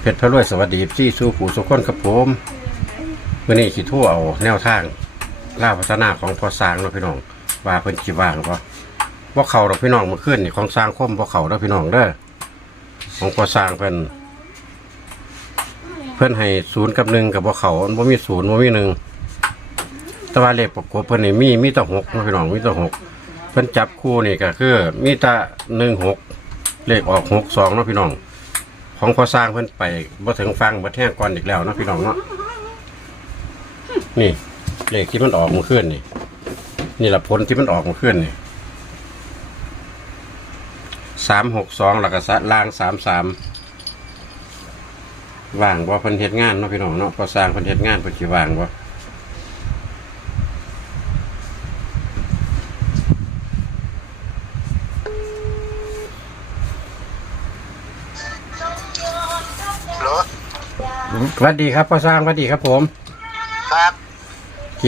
เพชรพระรวยสวัสดีที่สู้ผู้สุขคนครับผมวันนี้ขีทั่วเอาแนวทางล่าพัฒนาของพอสร้างเนาะพี่น้อง ว่าเพิ่นขีว่างบ่ว่าเขาดอกพี่น้องเมาขึ้นนี่ของสร้างคมบ่เขาเด้อพี่น้องเด้อของพอสร้างเพิ่นเพิ่นให้ศูนย์กับหนึ่งกับบ่เขาบ่มีศูนย์บ่มีหนึ่งแต่ว่าเลขประกบเพิ่นนี่มีมีแต่หกเนาะพี่น้องมีแต่หกเพิ่นจับคู่นี่ก็คือ มีแต่หนึ่งหกเลขออกหกสองเนาะพี่น้อง ของพอสร้างเพิ่นไปบ่ถึงฟังบ่แท่งก่อนอีกแล้วเนาะพี่น้องเนาะนี่เลขที่มันออกเมาขึ้นนี่ นี่แหละผลที่มันออกเมาขึ้นนี่สามหกสองหลัก็สะล่างสามสามว่างบ่เพิ่นเฮ็ดงานเนาะพี่น้องเนาะพอสร้างเพิ่นเฮ็ดงานเพิ่นสิว่างบ่ สวัสดีครับพอสร้างสวัสดีครับผม ครับเก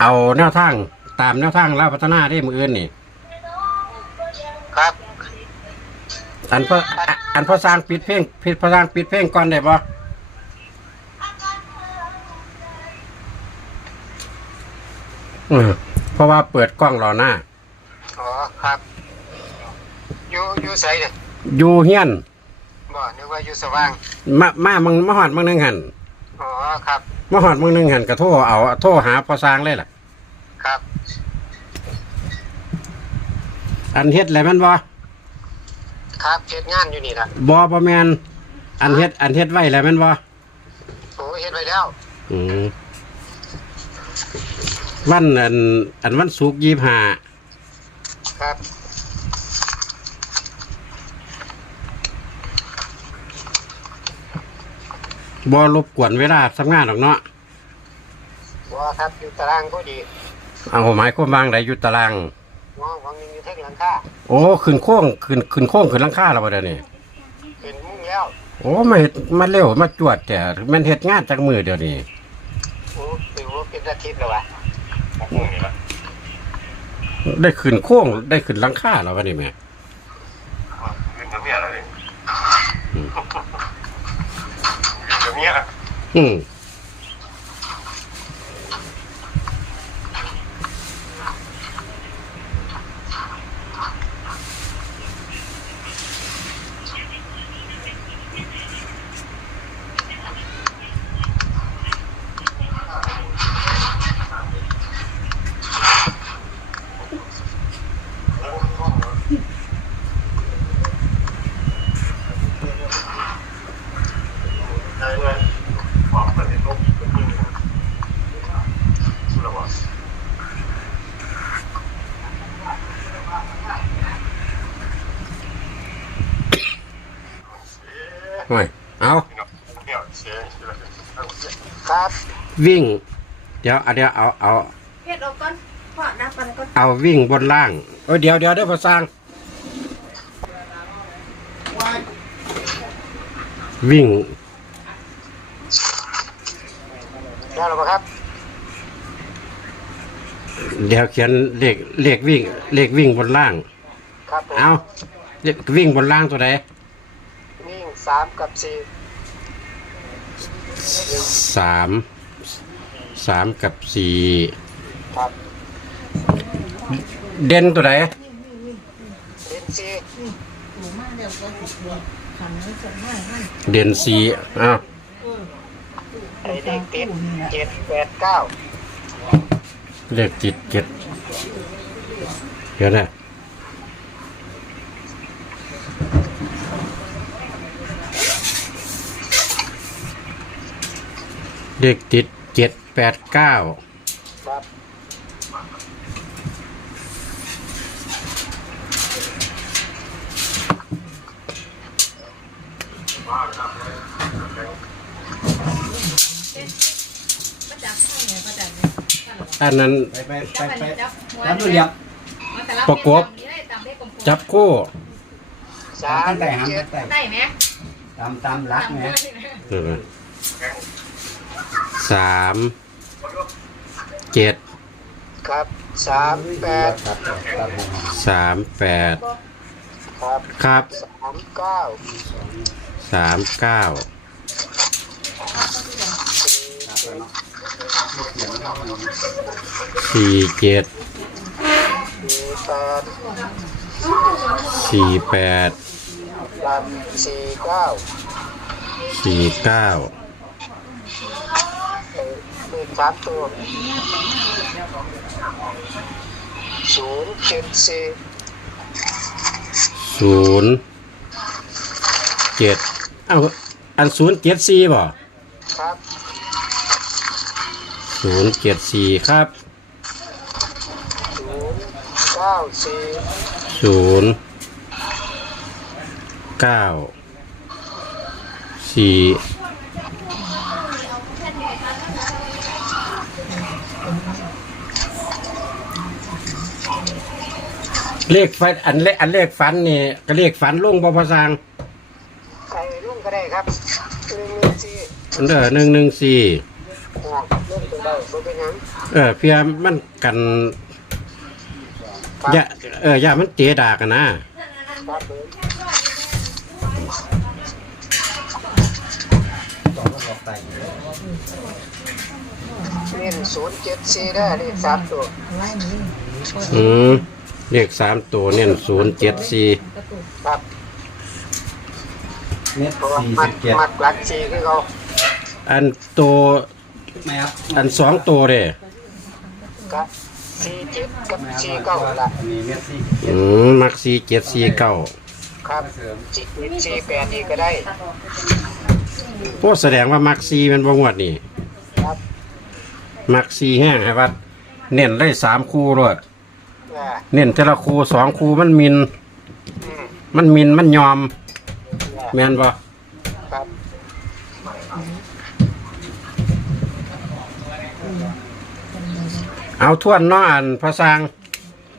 เอาแนวทางตามแนวทางแล้วพัฒนาได้มืออื่นนี่ ครับอันพออะอันพอสร้างปิดเพลงปิดพอสร้างปิดเพลงก่อนได้ปะอืมเพราะว่าเปิดกล้องรอหน้า อ๋อครับ อยู่อยู่ใสเนี่ยอยู่เฮียน บ่นึกว่าอยู่สว่างมามามึงมาหอดมึงหนึงหันอ๋อครับมาหอดมึงหนึงหันกระโทรเอาโทรหาพอสร้างเลยล่ะ ครับ อันเฮ็ดอะไรมันบ่ครับเฮ็ดงานอยู่นี่ล่ะบ่บ่แมนอันเฮ็ดอันเฮ็ดไว้อะไรมันบ่โอ้เฮ็ดไว้แล้วอืมวันอันอันวันศุกร์ยี่ห้าครับ บ่รบกวนเวลาทำงานหรอกเนาะบ่ครับอยู่ตารางก็ดีเอาหมายความวางใดอยู่ตารางงอวังหนึงอยู่เทิงหลังคาโอ้ขึ้นโค้งขึ้นขึ้นโค้งขึ้นหลังคาแล้วบ่เดี๋ยวนี้ขึ้นมุ้งแล้วโอ้มาเฮ็ดมาเร็วมาจวดแต่แมันเฮ็ดงานจากมือเดี๋ยวนี้โอ้ถือว่าเป็นอาทิตย์แล้ววะได้ขึ้นโค้งได้ขึ้นหลังคาแล้ววะนี่แม่เงินกับเมียอะไรเงิ บเนี้ยอืม โอ้ยเอาครับวิ่ง เดี๋ยวเอาเดี๋ยวเอาเอาเฮ็ดเอาก่อนพอนับมันก่อนเอาวิ่งบนล่างเอ้ยเดี๋ยวเดี๋ยวเดี๋ยวพอสร้าง วิ่งแล้วหรือเปล่าครับ เดี๋ยวเขียนเลขเลขวิ่งเลขวิ่งบนล่าง ครับผมเอาเลขวิ่งบนล่างตัวใดนิ่ง สามกับสี่สามสามกับสี่ครับเด่นตัวใดเล่นสี่หนูมาเดี๋ยวก็ติดตัวขันนี้ส่งให้ให้เด่นสี่เอาไอ้เด็กติดเจ็ดแปดเก้าเลขจิตเจ็ดเดี๋ยวนะ เลขติดเจ็ดแปดเก้าครับมาจับให้ไงมาจับเนี่ยอันนั้นไปไปไปจับไปจับหัวรับดูเรียบประกบจับคู่สามตั้งแต่หันเจ็ดตั้งแต่ได้ไหมตามตามรักไงเดี๋ยวนะ สามเจ็ดครับสามแปดครับตัดหัวสามแปดคครับครับสามเก้าสามเก้าสี่เจ็ดสี่แปดสี่แปดลำสี่เก้าสี่เก้าเอ่อเป็น สามตัวศูนย์เจ็ดสี่ศูนย์เจ็ดเอาอันศูนย์เจ็ดสี่บ่ครับศูนย์เจ็ดสี่ครับศูนย์เก้าสี่ศูนย์เก้าสี่ เลขฟันอันเลขอันเลขฟันนี่ก็เลขฟันลงบ่พอสร้างใครรุ่งก็ได้ครับหนึ่งหนึ่งสี่อันเด้อหนึ่งหนึ่งสี่อ่ารุ่งก็ได้บ่เป็นหยังเออเพียมันกันครับอย่าเอออย่ามันเจดากันนะครับผมต่อก็บอกไปเน้นศูนย์เจ็ดสี่ได้เลขสามตัว ไล่นี่ อืมเลขสามตัวเน้นศูนย์เจ็ดสี่ครับเม็ดเพราะว่าสี่มัสิดบเจ็ดมัดหลักสี่คือเขาอันตัวแม่ครับอันสองตัวเด้กับสี่เจ็ดกับแม่ครับสี่เก้าละมีเม็ดสี่อืมมักสี่เจ็ดสี่เก้าครับสี่สี่แปดนี่ก็ได้โอ้แสดงว่ามักสี่เป็นบงวดนี่ครับ มักสี่แห้งให้วัด เน้นได้สามคู่ด้วยอ่า เน้นแต่ละคู่สองคู่มันมินอืมมันมินมันยอมอ่าแม่นบ่ครับเอาทวนเนาะอันพระสร้าง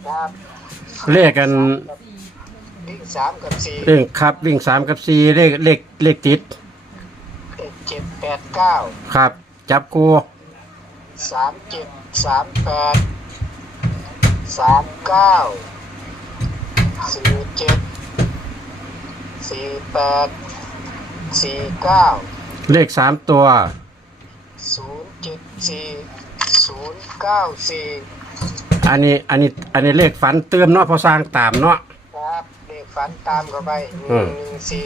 ครับเลขกันวิ่งสามกับสี่เรื่องครับวิ่งสามกับสี่เลขเลขเลขติดเอ็ดเจ็ดแปดเก้าครับ จับคู่สามเจ็ดสามแปด สามเก้าสี่เจ็ดสี่แปดสี่เก้าเลขสามตัว ศูนย์เจ็ดสี่ศูนย์เก้าสี่อันนี้อันนี้อันนี้เลขฝันเติมเนาะพอสร้างตามเนาะ ครับเลขฝันตามเข้าไปหอืนึ่งมหนึ่งสี่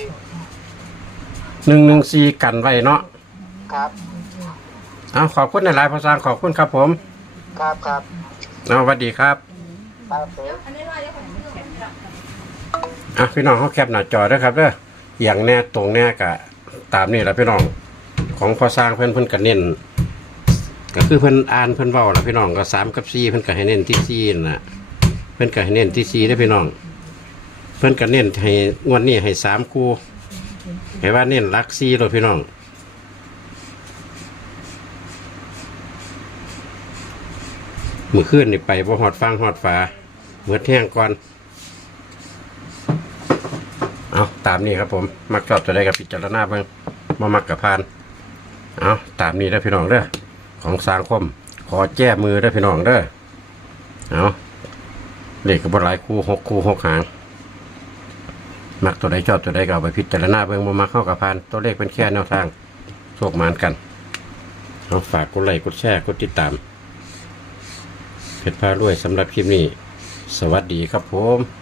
หนึ่งหนึ่งสี่กันไว้เนาะครับ เอาขอบคุณในหลายๆพอสร้างขอบคุณครับผม ครับครับ เอาสวัสดีครับครับผมอะพี่น้องเขาแคปหน้าจอด้วยครับเด้ออย่างแน่ตรงแน่กะ ตามนี่แหละพี่น้อง ของพอสร้างเพื่อนเพื่อนกันเน้นก็คือเพื่อนอ่านเพื่อนเว้าละพี่น้องก็สามกับสี่เพื่อนก็ให้เน้นที่สี่นั่นน่ะ เพื่อนก็ให้เน้นที่สี่ได้อพี่น้อง เพื่อนก็เน้นให้งวดนี้ให้สามคู่ให้ว่าเน้นรักสี่เลยพี่น้อง มือขึ้นนี่ไปบ่หอดฟังหอดฝาเหมือดแห้งก่อน เอาตามนี้ครับผม มักชอบจะได้กับพิจารณาบิ่งมามักกับพาน เอาตามนี้ได้พี่น้องเด้อของสางคม ขอแจ้มือได้พี่น้องเด้อเอาเลขกับบหลายคู่หกคู่หกหาง มักตัวใดชอบตัวใดก็เอาไปพิจารณาเบิ่งมามักเข้ากับพาน ตัวเลขเป็นแค่แนวทางโชคมานกันเอาฝากกดไลค์กดแชร์กดติดตาม เพชรพารวยสำหรับคลิปนี้ สวัสดีครับผม